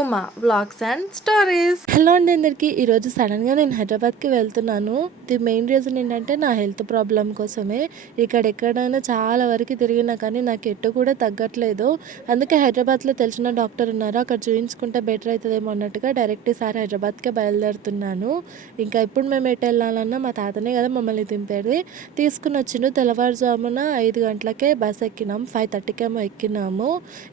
Uma vlogs and stories. Hello అండి అందరికీ. ఈరోజు సడన్గా నేను హైదరాబాద్కి వెళ్తున్నాను. ది మెయిన్ రీజన్ ఏంటంటే నా హెల్త్ ప్రాబ్లం కోసమే. ఇక్కడ ఎక్కడైనా చాలా వరకు తిరిగినా కానీ నాకు ఎట్టు కూడా తగ్గట్లేదు. అందుకే హైదరాబాద్లో తెలిసిన డాక్టర్ ఉన్నారు, అక్కడ చూపించుకుంటే బెటర్ అవుతుందేమో అన్నట్టుగా డైరెక్ట్ ఈసారి హైదరాబాద్కే బయలుదేరుతున్నాను. ఇంకా ఇప్పుడు మేము ఎటు వెళ్ళాలన్నా మా తాతనే కదా మమ్మల్ని దింపేది. తీసుకుని వచ్చిండు. తెల్లవారుజామున 5 గంటలకే బస్ ఎక్కినాం. 5:30 ఏమో ఎక్కినాము.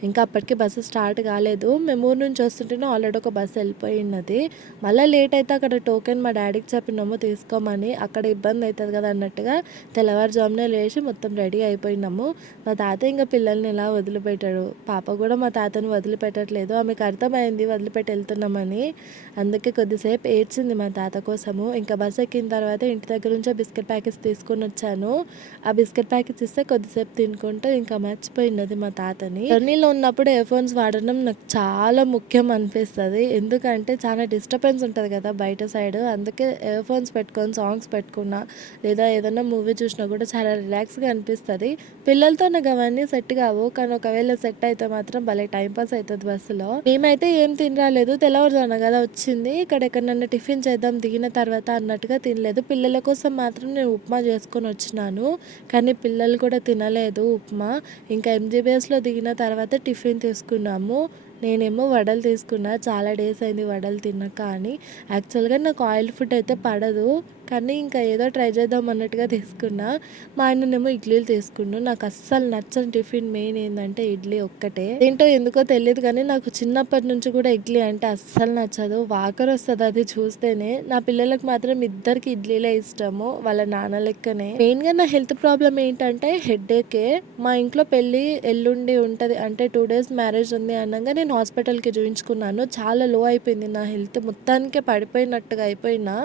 ఇంకా అప్పటికి బస్సు స్టార్ట్ కాలేదు. మేము ఊరు నుంచి వస్తుంటేనే ఆల్రెడీ ఒక బస్సు వెళ్ళిపోయినది. మళ్ళీ లేట్ అయితే అక్కడ టోకెన్ మా డాడీకి చెప్పినాము తీసుకోమని. అక్కడ ఇబ్బంది అవుతుంది కదా అన్నట్టుగా తెల్లవారుజామునే లేచి మొత్తం రెడీ అయిపోయినాము. మా తాత ఇంకా పిల్లల్ని ఇలా వదిలిపెట్టాడు. పాప కూడా మా తాతని వదిలిపెట్టట్లేదు. ఆమెకు అర్థమైంది వదిలిపెట్టి వెళ్తున్నామని. అందుకే కొద్దిసేపు ఏడ్చింది మా తాత కోసము. ఇంకా బస్ ఎక్కిన తర్వాత ఇంటి దగ్గర నుంచే బిస్కెట్ ప్యాకెట్స్ తీసుకొని వచ్చాను. ఆ బిస్కెట్ ప్యాకెట్స్ ఇస్తే కొద్దిసేపు తినుకుంటూ ఇంకా మర్చిపోయినది మా తాతని. జర్నీలో ఉన్నప్పుడు ఇయర్ ఫోన్స్ వాడడం నాకు చాలా ముఖ్యం అనిపిస్తుంది. ఎందుకంటే చాలా డిస్టర్బెన్స్ ఉంటుంది కదా బయట సైడ్. అందుకే ఇయర్ ఫోన్స్ పెట్టుకొని సాంగ్స్ పెట్టుకున్నా లేదా ఏదైనా మూవీ చూసినా కూడా చాలా రిలాక్స్గా అనిపిస్తుంది. పిల్లలతో నాకు అవన్నీ సెట్ కావు, కానీ ఒకవేళ సెట్ అయితే మాత్రం భలే టైంపాస్ అవుతుంది బస్సులో. మేమైతే ఏం తినరాలేదు, తెల్లవారుజామున కదా వచ్చింది. ఇక్కడ ఎక్కడన్నా టిఫిన్ చేద్దాం దిగిన తర్వాత అన్నట్టుగా తినలేదు. పిల్లల కోసం మాత్రం నేను ఉప్మా చేసుకొని వచ్చినాను, కానీ పిల్లలు కూడా తినలేదు ఉప్మా. ఇంకా ఎంజీబీఎస్లో దిగిన తర్వాత టిఫిన్ తీసుకున్నాము. నేనేమో వడలు తీసుకున్నా. చాలా డేస్ అయింది వడలు తిన్నాక అని. యాక్చువల్గా నాకు ఆయిల్ ఫుడ్ అయితే పడదు, కానీ ఇంకా ఏదో ట్రై చేద్దాం అన్నట్టుగా తీసుకున్నా. మా ఆయననేమో ఇడ్లీలు తీసుకున్నాను. నాకు అస్సలు నచ్చని టిఫిన్ మెయిన్ ఏంటంటే ఇడ్లీ ఒక్కటే. ఏంటో ఎందుకో తెలియదు కానీ నాకు చిన్నప్పటి నుంచి కూడా ఇడ్లీ అంటే అస్సలు నచ్చదు. వాకర్ వస్తుంది అది చూస్తేనే. నా పిల్లలకు మాత్రం ఇద్దరికి ఇడ్లీలే ఇష్టము, వాళ్ళ నాన్న లెక్కనే. మెయిన్గా నా హెల్త్ ప్రాబ్లం ఏంటంటే హెడేకే. మా ఇంట్లో పెళ్ళి ఎల్లుండి ఉంటుంది, అంటే 2 days మ్యారేజ్ ఉంది అనగా నేను హాస్పిటల్కి చూపించుకున్నాను. చాలా లో అయిపోయింది నా హెల్త్, మొత్తానికే పడిపోయినట్టుగా అయిపోయినా.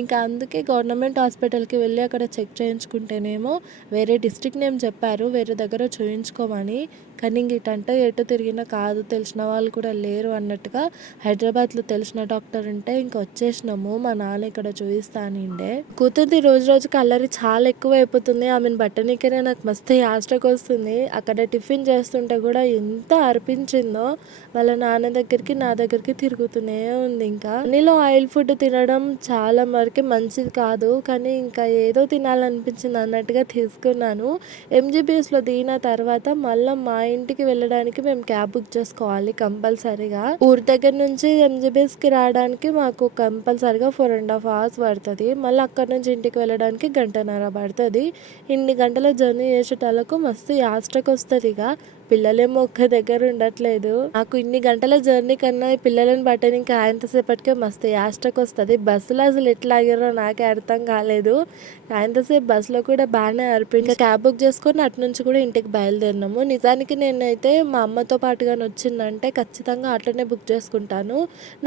ఇంకా అందుకే గవర్నమెంట్ హాస్పిటల్కి వెళ్ళి అక్కడ చెక్ చేయించుకుంటేనేమో వేరే డిస్ట్రిక్ట్ నేమ్ చెప్పారు, వేరే దగ్గర చూయించుకోమని. కానీ ఇంక ఇటంటే ఎటు తిరిగినా కాదు, తెలిసిన వాళ్ళు కూడా లేరు అన్నట్టుగా హైదరాబాద్లో తెలిసిన డాక్టర్ ఉంటే ఇంకా వచ్చేసినాము. మా నాన్న ఇక్కడ చూపిస్తానిండే. కూతురుది రోజు రోజుకి అల్లరి చాలా ఎక్కువ అయిపోతుంది. ఆమెను బట్టనికనే నాకు మస్తు యాస్ట్రకు వస్తుంది. అక్కడ టిఫిన్ చేస్తుంటే కూడా ఎంత అర్పించిందో. వాళ్ళ నాన్న దగ్గరికి నా దగ్గరికి తిరుగుతూనే ఉంది. ఇంకా నీలో ఆయిల్ ఫుడ్ తినడం చాలా వరకు మంచిది కాదు, కానీ ఇంకా ఏదో తినాలనిపించింది అన్నట్టుగా తీసుకున్నాను. ఎంజీబీఎస్లో దిగిన తర్వాత మళ్ళీ మా ఇంటికి వెళ్ళడానికి మేము క్యాబ్ బుక్ చేసుకోవాలి కంపల్సరీగా. ఊరి దగ్గర నుంచి ఎంజీబీఎస్కి రావడానికి మాకు కంపల్సరీగా 4.5 hours పడుతుంది. మళ్ళీ అక్కడ నుంచి ఇంటికి వెళ్ళడానికి 1.5 గంటలు పడుతుంది. ఇన్ని గంటల జర్నీ చేసేటలకు మస్తు యాస్ట్రకు వస్తుంది. ఇక పిల్లలేమో ఒక్క దగ్గర ఉండట్లేదు. నాకు ఇన్ని గంటల జర్నీ కన్నా ఈ పిల్లలని బట్టని ఇంకా ఆయనతసేపటికే మస్తు యాస్ట్రకు వస్తుంది. బస్సులో అసలు ఎట్లా ఆగారో నాకే అర్థం కాలేదు. ఆయనతసేపు బస్సులో కూడా బాగానే ఇంకా క్యాబ్ బుక్ చేసుకొని అటు నుంచి కూడా ఇంటికి బయలుదేరినాము. నిజానికి నేనైతే మా అమ్మతో పాటుగా వచ్చిందంటే ఖచ్చితంగా ఆటోనే బుక్ చేసుకుంటాను.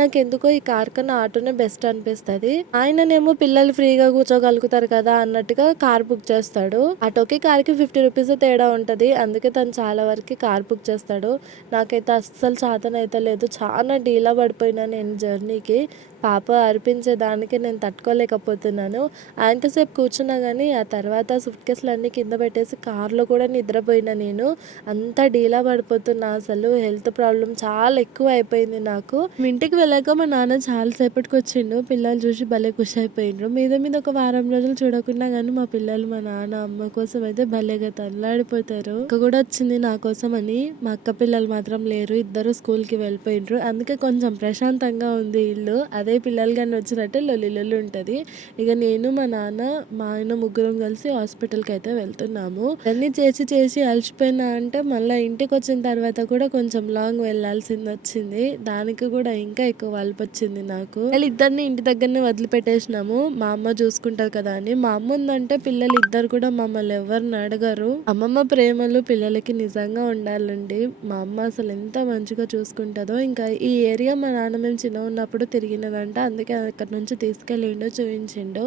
నాకు ఎందుకో ఈ కార్ కన్నా ఆటోనే బెస్ట్ అనిపిస్తుంది. ఆయననేమో పిల్లలు ఫ్రీగా కూర్చోగలుగుతారు కదా అన్నట్టుగా కార్ బుక్ చేస్తాడు. ఆటోకి కార్కి 50 rupees తేడా ఉంటుంది. అందుకే తను చాలా వరకు కార్ బుక్ చేస్తాడు. నాకైతే అస్సలు చేతనైతే లేదు. చాలా డీలా పడిపోయినా నేను జర్నీకి. పాప అర్పించేదానికి నేను తట్టుకోలేకపోతున్నాను. ఆయనతోసేపు కూర్చున్నా కానీ ఆ తర్వాత సూట్ కేసులు అన్నీ కింద పెట్టేసి కార్లో కూడా నిద్రపోయినా నేను. అంత డీలా పడిపోతున్నా. అసలు హెల్త్ ప్రాబ్లం చాలా ఎక్కువ అయిపోయింది నాకు. ఇంటికి వెళ్ళాక మా నాన్న చాలాసేపటికి వచ్చిండు. పిల్లలు చూసి భలే ఖుషి అయిపోయిండ్రు. మీద మీద ఒక వారం రోజులు చూడకుండా కానీ మా పిల్లలు మా నాన్న అమ్మ కోసం అయితే భలేగా తల్లాడిపోతారు. అక్క కూడా వచ్చింది నా కోసం అని. మా అక్క పిల్లలు మాత్రం లేరు, ఇద్దరు స్కూల్కి వెళ్ళిపోయిండ్రు. అందుకే కొంచెం ప్రశాంతంగా ఉంది ఇల్లు. అదే పిల్లలు కానీ వచ్చినట్టే లొల్లి ఉంటుంది. ఇక నేను మా నాన్న మా ఆయన ముగ్గురం కలిసి హాస్పిటల్కి అయితే వెళ్తున్నాము. అన్నీ చేసి చేసి అలసిపోయినా అంటే మళ్ళీ ఇంటికి వచ్చిన తర్వాత కూడా కొంచెం లాంగ్ వెళ్ళాల్సింది వచ్చింది. దానికి కూడా ఇంకా ఎక్కువ వలప వచ్చింది నాకు. ఇద్దరిని ఇంటి దగ్గరనే వదిలిపెట్టేసినాము, మా అమ్మ చూసుకుంటారు కదా అని. మా అమ్మ ఉందంటే పిల్లలు ఇద్దరు కూడా మమ్మల్ని ఎవరిని అడగరు. అమ్మమ్మ ప్రేమలు పిల్లలకి నిజంగా ఉండాలండి. మా అమ్మ అసలు ఎంత మంచిగా చూసుకుంటుందో. ఇంకా ఈ ఏరియా మా నాన్న మేము చిన్న ఉన్నప్పుడు తిరిగినదంట, అందుకే అక్కడ నుంచి తీసుకెళ్ళిండు, చూపించిండు.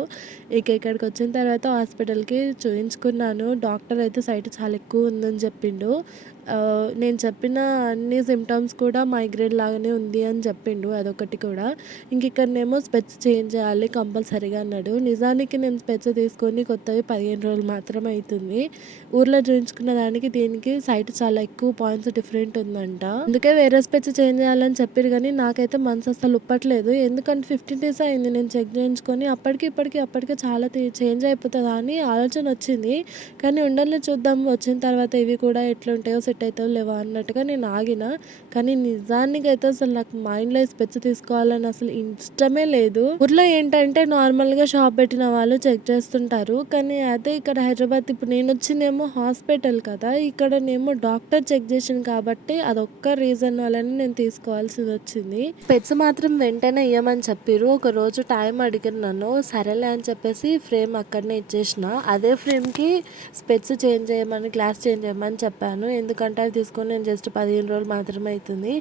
ఇక ఇక్కడికి వచ్చిన తర్వాత హాస్పిటల్కి చూపించుకున్నాను. డాక్టర్ అయితే సైట్ చాలా ఎక్కువ ఉందని చెప్పిండు. నేను చెప్పిన అన్ని సిమ్టమ్స్ కూడా మైగ్రేన్ లాగానే ఉంది అని చెప్పిండు. అదొకటి కూడా. ఇక్కడనేమో స్పెట్స్ చేంజ్ చేయాలి కంపల్సరీగా అన్నాడు. నిజానికి నేను స్పెట్స్ తీసుకొని కొత్తవి 15 రోజులు మాత్రమే అవుతుంది. ఊర్లో చూయించుకున్న దానికి దీనికి సైట్ చాలా ఎక్కువ పాయింట్స్ డిఫరెంట్ ఉందంట. అందుకే వేరే స్పెట్స్ చేంజ్ చేయాలని చెప్పారు కానీ నాకైతే మనసు అసలు ఒప్పట్లేదు. ఎందుకంటే 15 డేస్ అయింది నేను చెక్ చేయించుకొని. అప్పటికే చాలా చేంజ్ అయిపోతుందా అని ఆలోచన వచ్చింది. కానీ ఉండలే చూద్దాం, వచ్చిన తర్వాత ఇవి కూడా ఎట్లుంటాయో సెట్ అవుతాయో లేవో అన్నట్టుగా నేను ఆగిన. కానీ నిజానికైతే అసలు నాకు మైండ్లో స్పెట్స్ తీసుకోవాలని అసలు ఇష్టమే లేదు. ఊర్లో ఏంటంటే నార్మల్గా షాప్ పెట్టిన వాళ్ళు చెక్ చేస్తుంటారు. కానీ అదే ఇక్కడ హైదరాబాద్ ఇప్పుడు నేను వచ్చిందేమో హాస్పిటల్ కదా, ఇక్కడనేమో డాక్టర్ చెక్ చేసింది కాబట్టి అదొక్క రీజన్ వల్లనే నేను తీసుకోవాల్సి వచ్చింది. స్పెట్స్ మాత్రం వెంటనే ఇవ్వమని చెప్పిర్రు. ఒక రోజు టైం అడిగిన నన్ను, సరేలే అని చెప్పేసి ఫ్రేమ్ అక్కడనే ఇచ్చేసిన. అదే ఫ్రేమ్కి స్పెట్స్ చేంజ్ చేయమని, గ్లాస్ చేంజ్ చేయమని చెప్పాను. ఎందుకంటే అది తీసుకొని నేను జస్ట్ 15 రోజులు మాత్రమే అవుతుంది.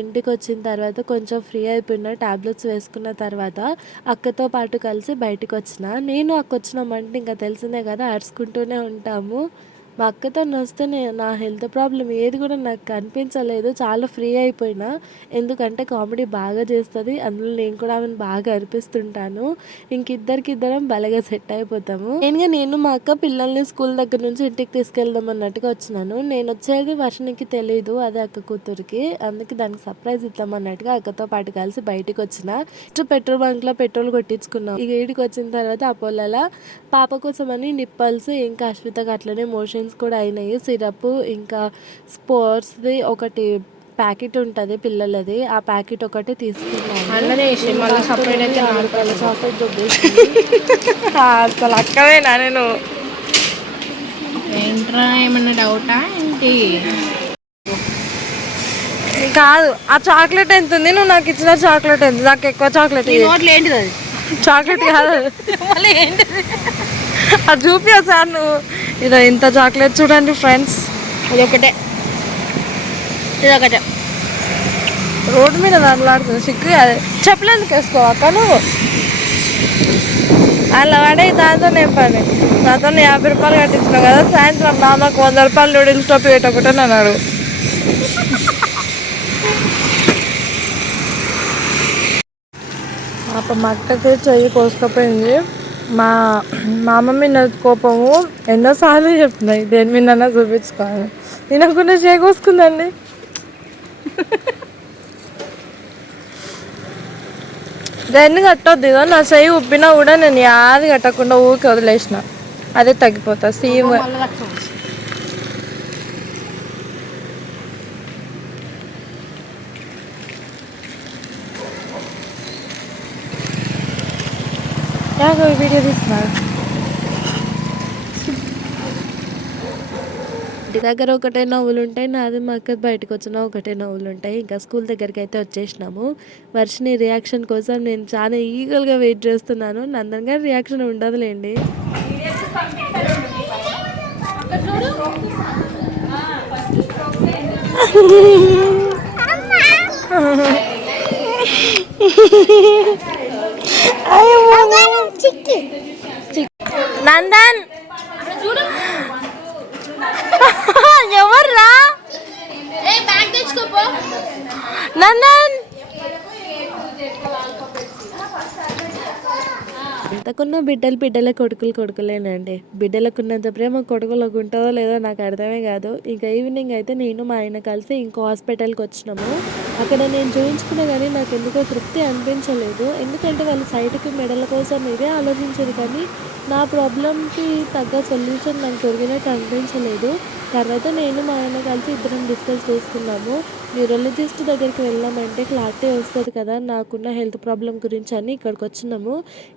ఇంటికి వచ్చిన తర్వాత కొంచెం ఫ్రీ అయిపోయిన, టాబ్లెట్స్ వేసుకున్న తర్వాత అక్కతో పాటు కలిసి బయటకు వచ్చిన. నేను అక్క వచ్చినామంటే ఇంకా తెలిసిందే కదా, అరుచుకుంటూనే ఉంటాము. మా అక్కతో వస్తే నా హెల్త్ ప్రాబ్లం ఏది కూడా నాకు కనిపించలేదు. చాలా ఫ్రీ అయిపోయినా. ఎందుకంటే కామెడీ బాగా చేస్తుంది. అందులో నేను కూడా ఆమెను బాగా అనిపిస్తుంటాను. ఇద్దరం బలగా సెట్ అయిపోతాము. నేను మా అక్క పిల్లల్ని స్కూల్ దగ్గర నుంచి ఇంటికి తీసుకెళ్దాం అన్నట్టుగా వచ్చినాను. నేను వచ్చేది వర్షనికి తెలీదు, అదే అక్క కూతురికి. అందుకే దానికి సర్ప్రైజ్ ఇద్దాం అన్నట్టుగా అక్కతో పాటు కలిసి బయటకు వచ్చిన. పెట్రోల్ బంక్ లో పెట్రోల్ కొట్టించుకున్నాం. ఇంటికి వచ్చిన తర్వాత అపోలోలా పాప కోసం అని నిప్పల్స్, ఇంకా అశ్వితకి అట్లనే మోషన్స్ కూడా అయినాయి. సిరప్ ఇంకా స్పోర్ట్స్ది ఒకటి ప్యాకెట్ ఉంటుంది పిల్లలది, ఆ ప్యాకెట్ ఒకటి తీసుకున్నాను. చాక్లెట్ అసలు అక్కవేనా నేను ఏంట్రా ఏమన్నా డౌటా ఏంటి? కాదు, ఆ చాక్లెట్ ఎంత ఉంది, నువ్వు నాకు ఇచ్చిన చాక్లెట్ ఎంత? నాకు ఎక్కువ చాక్లెట్ ఏంటిది అది? చాక్లెట్ కాదు మళ్ళీ ఏంటిది అది చూపి సార్ నువ్వు. ఇదో ఇంత చాక్లెట్ చూడండి ఫ్రెండ్స్. ఇదొకటే. రోడ్డు మీద నడలాడుతుంది సిగ్గు. అదే చెప్పులు ఎందుకు వేసుకోవాక నువ్వు? అలా వాడే దాంతో నేను పని. నాతో 50 రూపాయలు కట్టించినావు కదా, సాయంత్రం నాకు 100 రూపాయలు నూడిల్స్ టోపీ పెట్టకుంటే అన్నాడు. మా అక్కకి చెయ్యి కోసుకపోయింది. మా మమ్మీ నా కోపము ఎన్నోసార్లు చెప్తున్నాయి దేని మీద చూపించుకోవాలి. తినకుండా చెయ్యి కోసుకుందండి. దాన్ని కట్టొద్దు. ఇదో నా చెయ్యి ఉప్పినా కూడా నేను యాది కట్టకుండా ఊరికి వదిలేసిన, అదే తగ్గిపోతా సీమ్. వీడియో తీస్తున్నారు. ఇంటి దగ్గర ఒకటే నవ్వులు ఉంటాయి, నాది మా అక్క బయటకు వచ్చినా ఒకటే నవ్వులు ఉంటాయి. ఇంకా స్కూల్ దగ్గరికి అయితే వచ్చేసినాము. వర్షిని రియాక్షన్ కోసం నేను చాలా ఈగల్గా వెయిట్ చేస్తున్నాను. నందన్ గారి రియాక్షన్ ఉండదులేండి. నందన్ ఎవర్రా నందన్? ఎంతకున్న బిడ్డలే కొడుకులేనండి. బిడ్డలకున్నంత ప్రేమ కొడుకులకు ఉంటుందో లేదో నాకు అర్థమే కాదు. ఇంకా ఈవినింగ్ అయితే నేను మా ఆయన కలిసి ఇంకో హాస్పిటల్కి వచ్చినాము. అక్కడ నేను చూపించుకున్నా కానీ నాకు ఎందుకో తృప్తి అనిపించలేదు. ఎందుకంటే వాళ్ళు సైట్కి మెడల కోసం ఇదే ఆలోచించారు కానీ నా ప్రాబ్లంకి తగ్గ సొల్యూషన్ నాకు దొరికినట్టు అనిపించలేదు. తర్వాత నేను మా ఆయన కలిసి ఇద్దరం డిస్కస్ చేసుకున్నాము. న్యూరాలజిస్ట్ దగ్గరికి వెళ్ళామంటే క్లారిటీ వస్తుంది కదా నాకున్న హెల్త్ ప్రాబ్లం గురించి అని ఇక్కడికి వచ్చినాము.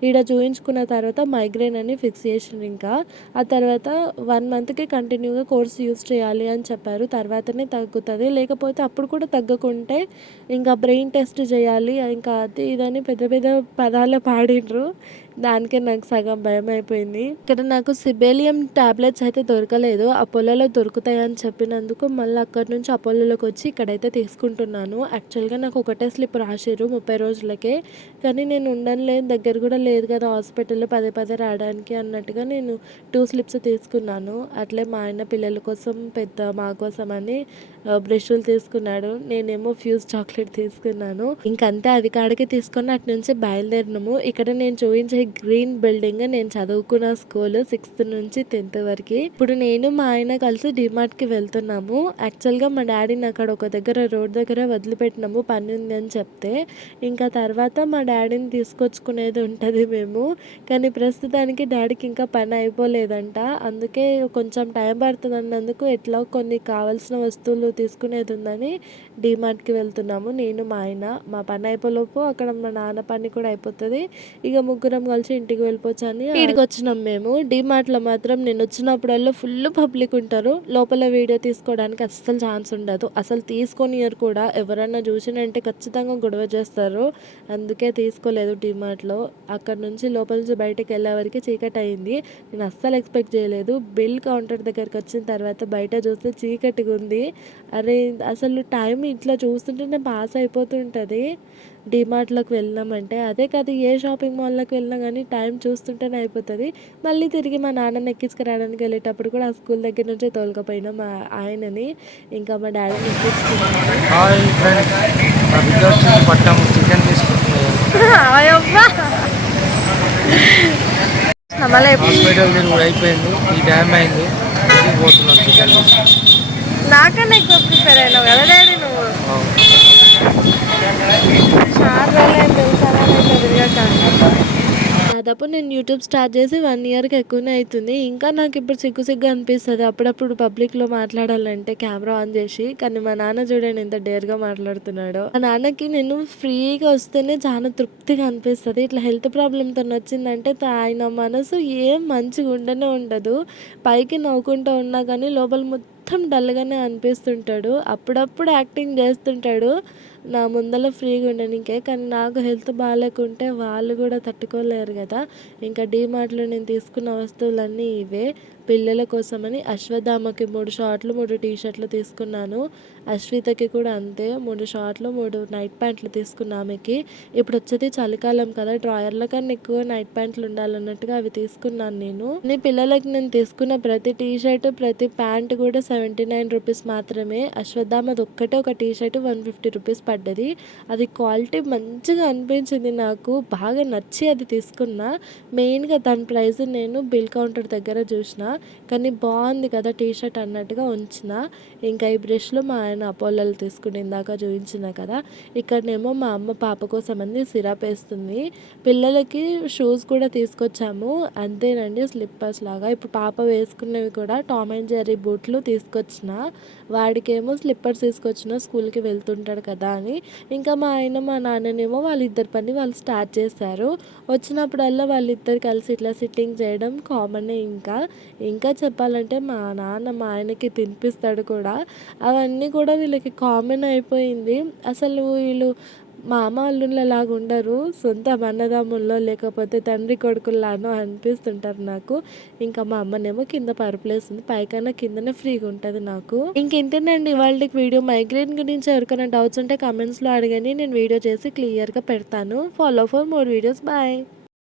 ఈడ చూపించుకున్న తర్వాత మైగ్రేన్ అని ఫిక్స్ చేసిండ్రు. ఇంకా ఆ తర్వాత 1 మంత్కి కంటిన్యూగా కోర్స్ యూస్ చేయాలి అని చెప్పారు. తర్వాతనే తగ్గుతుంది, లేకపోతే అప్పుడు కూడా తగ్గకుంటే ఇంకా బ్రెయిన్ టెస్ట్ చేయాలి, ఇంకా అది ఇదని పెద్ద పెద్ద పదాలు పాడిండ్రు. దానికే నాకు సగం భయం అయిపోయింది. ఇక్కడ నాకు సిబేలియం టాబ్లెట్స్ అయితే దొరకలేదు. అపోలోలో దొరుకుతాయని చెప్పినందుకు మళ్ళీ అక్కడి నుంచి అపోలోలోకి వచ్చి ఇక్కడైతే తీసుకుంటున్నాను. యాక్చువల్గా నాకు ఒకటే స్లిప్ రాసిర్రు 30 రోజులకే. కానీ నేను ఉండనులేదు, దగ్గర కూడా లేదు కదా హాస్పిటల్లో పదే పదే రావడానికి అన్నట్టుగా నేను 2 స్లిప్స్ తీసుకున్నాను. అట్లే మా ఆయన పిల్లల కోసం మా కోసం అని బ్రష్లు తీసుకున్నాడు. నేనేమో ఫ్యూజ్ చాక్లెట్ తీసుకున్నాను. ఇంకంతే అది కాడికి తీసుకొని అటు నుంచి బయలుదేరినాము. ఇక్కడ నేను చూపించే గ్రీన్ బిల్డింగ్ నేను చదువుకున్న స్కూల్ 6th నుంచి 10th వరకు. ఇప్పుడు నేను మా ఆయన కలిసి డిమార్ట్ కి వెళ్తున్నాము. యాక్చువల్ గా మా డాడీని అక్కడ ఒక దగ్గర రోడ్ దగ్గర వదిలిపెట్టినాము, పని ఉంది అని చెప్తే. ఇంకా తర్వాత మా డాడీని తీసుకొచ్చుకునేది ఉంటుంది మేము. కానీ ప్రస్తుతానికి డాడీకి ఇంకా పని అయిపోలేదంట. అందుకే కొంచెం టైం పడుతుంది అన్నందుకు ఎట్లా కొన్ని కావాల్సిన వస్తువులు తీసుకునేది ఉందని డిమార్ట్కి వెళ్తున్నాము నేను మా ఆయన. మా పని అయిపోలోపు అక్కడ మా నాన్న పని కూడా అయిపోతుంది. ఇక ముగ్గురం కలిసి ఇంటికి వెళ్ళిపోవచ్చు అని ఇక్కడికి వచ్చినాం మేము. డిమార్ట్లో మాత్రం నేను వచ్చినప్పుడల్లా ఫుల్ పబ్లిక్ ఉంటారు. లోపల వీడియో తీసుకోవడానికి అస్సలు ఛాన్స్ ఉండదు. అసలు తీసుకొనియరు కూడా. ఎవరన్నా చూసినంటే ఖచ్చితంగా గొడవ చేస్తారు. అందుకే తీసుకోలేదు డిమార్ట్లో. అక్కడ నుంచి లోపల నుంచి బయటకు వెళ్ళే వరకు చీకటి అయింది. నేను అస్సలు ఎక్స్పెక్ట్ చేయలేదు. బిల్ కౌంటర్ దగ్గరికి వచ్చిన తర్వాత బయట చూస్తే చీకటిగా ఉంది. అరే అసలు టైం ఇట్లా చూస్తుంటేనే పాస్ అయిపోతుంటుంది డిమార్ట్లోకి వెళ్ళినామంటే. అదే కాదు ఏ షాపింగ్ మాల్లోకి వెళ్ళినా కానీ టైం చూస్తుంటేనే అయిపోతుంది. మళ్ళీ తిరిగి మా నాన్నని ఎక్కించుకురావడానికి వెళ్ళేటప్పుడు కూడా ఆ స్కూల్ దగ్గర నుంచే తోలుకపోయినా మా ఆయనని. ఇంకా మా డాడీని ఎక్కించుకున్నాను. హాయ్ ఫ్రెండ్స్, మా బిడ్డ వచ్చింది పట్టాము చికెన్ హాస్పిటల్ తిరుగు అయిపోయింది. ఈ టైం అయింది, ఇంటికి పోతున్నాం చికెన్ నాకన్నా ఎక్కువ ప్రిపేర్ అయినావు కదా డాడీ నువ్వు. దాదాపు నేను యూట్యూబ్ స్టార్ట్ చేసి 1 ఇయర్కి ఎక్కువనే అవుతుంది. ఇంకా నాకు ఇప్పుడు సిగ్గు అనిపిస్తుంది అప్పుడప్పుడు పబ్లిక్లో మాట్లాడాలంటే కెమెరా ఆన్ చేసి. కానీ మా నాన్న చూడండి ఎంత డేర్గా మాట్లాడుతున్నాడో. మా నాన్నకి నేను ఫ్రీగా వస్తేనే చాలా తృప్తిగా అనిపిస్తుంది. ఇట్లా హెల్త్ ప్రాబ్లంతో వచ్చిందంటే ఆయన మనసు ఏం మంచిగా ఉండదు. పైకి నవ్వుకుంటూ ఉన్నా కానీ లోపల మొత్తం డల్గానే అనిపిస్తుంటాడు. అప్పుడప్పుడు యాక్టింగ్ చేస్తుంటాడు నా ముందర ఫ్రీగా ఉండడానికే. కానీ నాకు హెల్త్ బాగాలేకుంటే వాళ్ళు కూడా తట్టుకోలేరు కదా. ఇంకా డీమార్ట్లో నేను తీసుకున్న వస్తువులన్నీ ఇవే. పిల్లల కోసమని అశ్వత్థామకి 3 షార్ట్లు 3 టీషర్ట్లు తీసుకున్నాను. అశ్వితకి కూడా అంతే 3 షార్ట్లు 3 నైట్ ప్యాంట్లు తీసుకున్నా ఆమెకి. ఇప్పుడు వచ్చేది చలికాలం కదా, డ్రాయర్ల కన్నా ఎక్కువ నైట్ ప్యాంట్లు ఉండాలన్నట్టుగా అవి తీసుకున్నాను నేను. పిల్లలకి నేను తీసుకున్న ప్రతి టీషర్ట్ ప్రతి ప్యాంట్ కూడా 79 రూపీస్ మాత్రమే. అశ్వత్థామది ఒక్కటే ఒక టీషర్ట్ 150 రూపీస్ పడ్డది. అది క్వాలిటీ మంచిగా అనిపించింది నాకు, బాగా నచ్చి అది తీసుకున్నా. మెయిన్గా దాని ప్రైస్ నేను బిల్ కౌంటర్ దగ్గర చూసిన. కానీ బాగుంది కదా టీషర్ట్ అన్నట్టుగా ఉంచిన. ఇంకా ఈ బ్రష్లు మా ఆయన అపోలోలు తీసుకుని ఇందాక చూపించిన కదా. ఇక్కడనేమో మా అమ్మ పాప కోసం అని సిరప్ వేస్తుంది. పిల్లలకి షూస్ కూడా తీసుకొచ్చాము, అంతేనండి స్లిప్పర్స్ లాగా. ఇప్పుడు పాప వేసుకునేవి కూడా టామ్ అండ్ జెర్రీ బూట్లు తీసుకొచ్చిన. వాడికేమో స్లిప్పర్స్ తీసుకొచ్చిన, స్కూల్కి వెళ్తుంటాడు కదా అని. ఇంకా మా ఆయన మా నాన్ననేమో వాళ్ళిద్దరి పని వాళ్ళు స్టార్ట్ చేశారు. వచ్చినప్పుడల్లా వాళ్ళిద్దరు కలిసి ఇట్లా సిట్టింగ్ చేయడం కామనే. ఇంకా చెప్పాలంటే మా నాన్న మా ఆయనకి తినిపిస్తాడు కూడా. అవన్నీ కూడా వీళ్ళకి కామన్ అయిపోయింది. అసలు వీళ్ళు మామ అల్లుళ్ళలాగా ఉండరు, సొంత అన్నదమ్ముల్లో లేకపోతే తండ్రి కొడుకుల్లానో అనిపిస్తుంటారు నాకు. ఇంకా మా అమ్మనేమో కింద పరుపులేస్తుంది, పైకన్నా కిందనే ఫ్రీగా ఉంటుంది నాకు. ఇంకేంటండి ఇవాళ వీడియో. మైగ్రేన్ గురించి ఎవరికైనా డౌట్స్ ఉంటే కమెంట్స్లో అడగండి, నేను వీడియో చేసి క్లియర్గా పెడతాను. Follow for more videos. Bye.